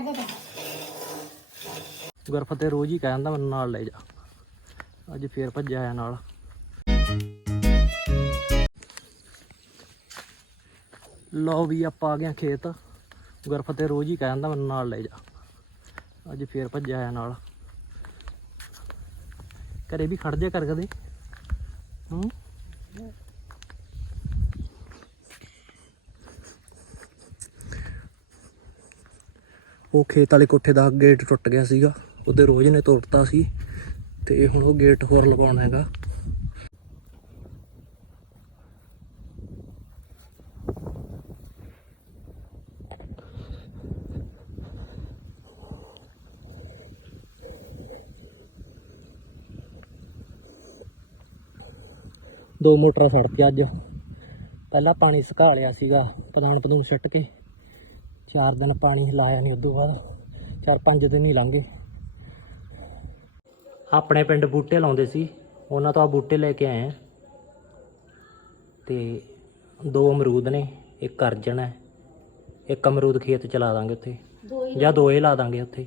ਦੇ ਦੇ ਗੁਰਫਤਿਹ ਰੋਜ਼ ਹੀ ਕਹਿੰਦਾ ਮੈਨੂੰ ਨਾਲ ਲੈ ਜਾ। ਅੱਜ ਫੇਰ ਭੱਜਿਆ ਆ ਨਾਲ। ਲਓ ਵੀ ਆਪਾਂ ਆ ਗਏ ਖੇਤ। ਖੇਤ ਤੇ ਰੋਜ਼ ਹੀ ਕਹਿੰਦਾ ਮੈਨੂੰ ਨਾਲ ਲੈ ਜਾ। ਅੱਜ ਫੇਰ ਭੱਜਿਆ ਆ ਨਾਲ। ਘਰੇ ਵੀ ਖੜ ਜਾ ਕਰ ਕਦੇ? ਹੂੰ? ਉਹ ਖੇਤ ਵਾਲੇ ਕੋਠੇ ਦਾ ਗੇਟ ਟੁੱਟ ਗਿਆ ਸੀਗਾ, ਉਹਦੇ ਰੋਜ਼ ਨੇ ਤੋੜਤਾ ਸੀ ਤੇ ਹੁਣ ਉਹ ਗੇਟ ਹੋਰ ਲਗਾਉਣਾ ਹੈਗਾ। ਦੋ ਮੋਟਰਾਂ ਸੜਤੀ ਅੱਜ। ਪਹਿਲਾਂ ਪਾਣੀ ਸੁਕਾ ਲਿਆ ਸੀਗਾ ਪਦਾਨ ਪਦੂਨ ਸਿੱਟ ਕੇ। ਚਾਰ ਦਿਨ ਪਾਣੀ ਲਾਇਆ ਨਹੀਂ ਉਦੋਂ ਬਾਅਦ ਚਾਰ ਪੰਜ ਦਿਨ ਹੀ ਲੰਘੇ ਆਪਣੇ ਪਿੰਡ ਬੂਟੇ ਲਾਉਂਦੇ ਸੀ ਉਹਨਾਂ ਤੋਂ ਆ ਬੂਟੇ ਲੈ ਕੇ ਆਏ ਆ। ਤੇ ਦੋ ਅਮਰੂਦ ਨੇ ਇੱਕ ਅਰਜਨ ਹੈ ਇੱਕ ਅਮਰੂਦ ਖੇਤ ਚ ਲਾ ਦਾਂਗੇ ਉੱਥੇ। ਜਾਂ ਦੋਏ ਲਾ ਦਾਂਗੇ ਉੱਥੇ।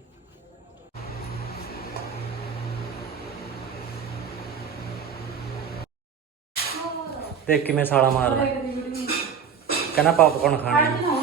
ਦੇਖ ਕਿਵੇਂ ਸਾਲਾ ਮਾਰਦਾ। ਕਹਿੰਦਾ ਪਾਪਕੌਰਨ ਖਾਣੇ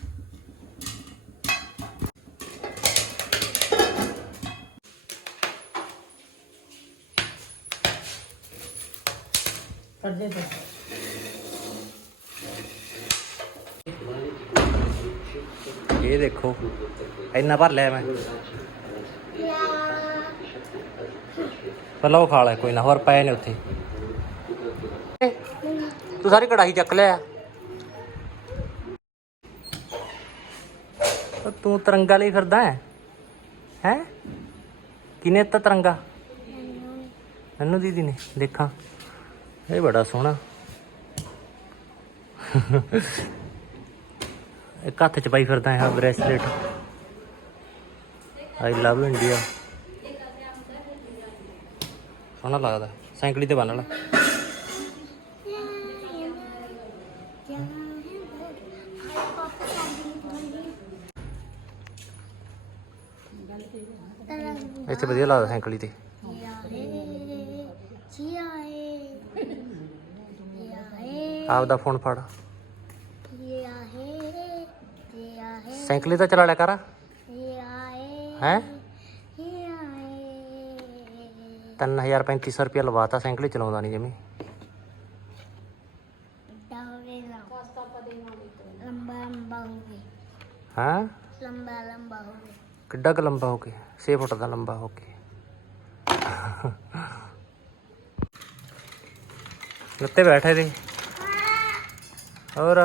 ਇਹ ਦੇਖੋ ਇੰਨਾ ਭਰ ਲਿਆ ਮੈਂ। ਪਹਿਲਾਂ ਉਹ ਖਾ ਲੈ ਕੋਈ ਨਾ ਹੋਰ ਪਏ ਨੇ ਉੱਥੇ। ਤੂੰ ਸਾਰੀ ਕੜਾਹੀ ਚੱਕ ਲਿਆ। ਤੂੰ ਤਿਰੰਗਾ ਲਈ ਫਿਰਦਾ ਹੈ? ਹੈ? ਕਿਨੇ ਤਾਂ ਤਿਰੰਗਾ? ਨੰਨੂ ਦੀਦੀ ਨੇ ਦੇਖਾਂ। ਇਹ ਬੜਾ ਸੋਹਣਾ ਇੱਕ ਹੱਥ ਚ ਪਾਈ ਫਿਰਦਾ ਹੈ ਬ੍ਰੇਸਲੇਟ ਆਈ ਲਵ ਇੰਡੀਆ ਸੋਹਣਾ ਲੱਗਦਾ ਸਾਈਕਲੀ ਤੇ ਬੰਨ ਲੈ ਇੱਥੇ ਵਧੀਆ ਲੱਗਦਾ ਸਾਈਕਲੀ ਤੇ ਆਪਦਾ ਫੋਨ ਫੜ। ਸਾਈਕਲੀ ਤਾਂ ਚਲਾ ਲਿਆ ਕਰ। ਹੈ 3000 3500 ਰੁਪਇਆ ਲਵਾਤਾ ਸਾਈਕਲ ਚਲਾਉਂਦਾ ਨਹੀਂ ਜਮੀ। ਹਾਂ ਲੰਬਾ ਲੰਬਾ ਹੋ ਗਿਆ। ਕਿੱਡਾ ਕੁ ਲੰਬਾ ਹੋ ਕੇ 6 ਫੁੱਟ ਦਾ ਲੰਬਾ ਹੋ ਕੇ ਉੱਤੇ ਬੈਠੇ ਦੇ ਹੋਰ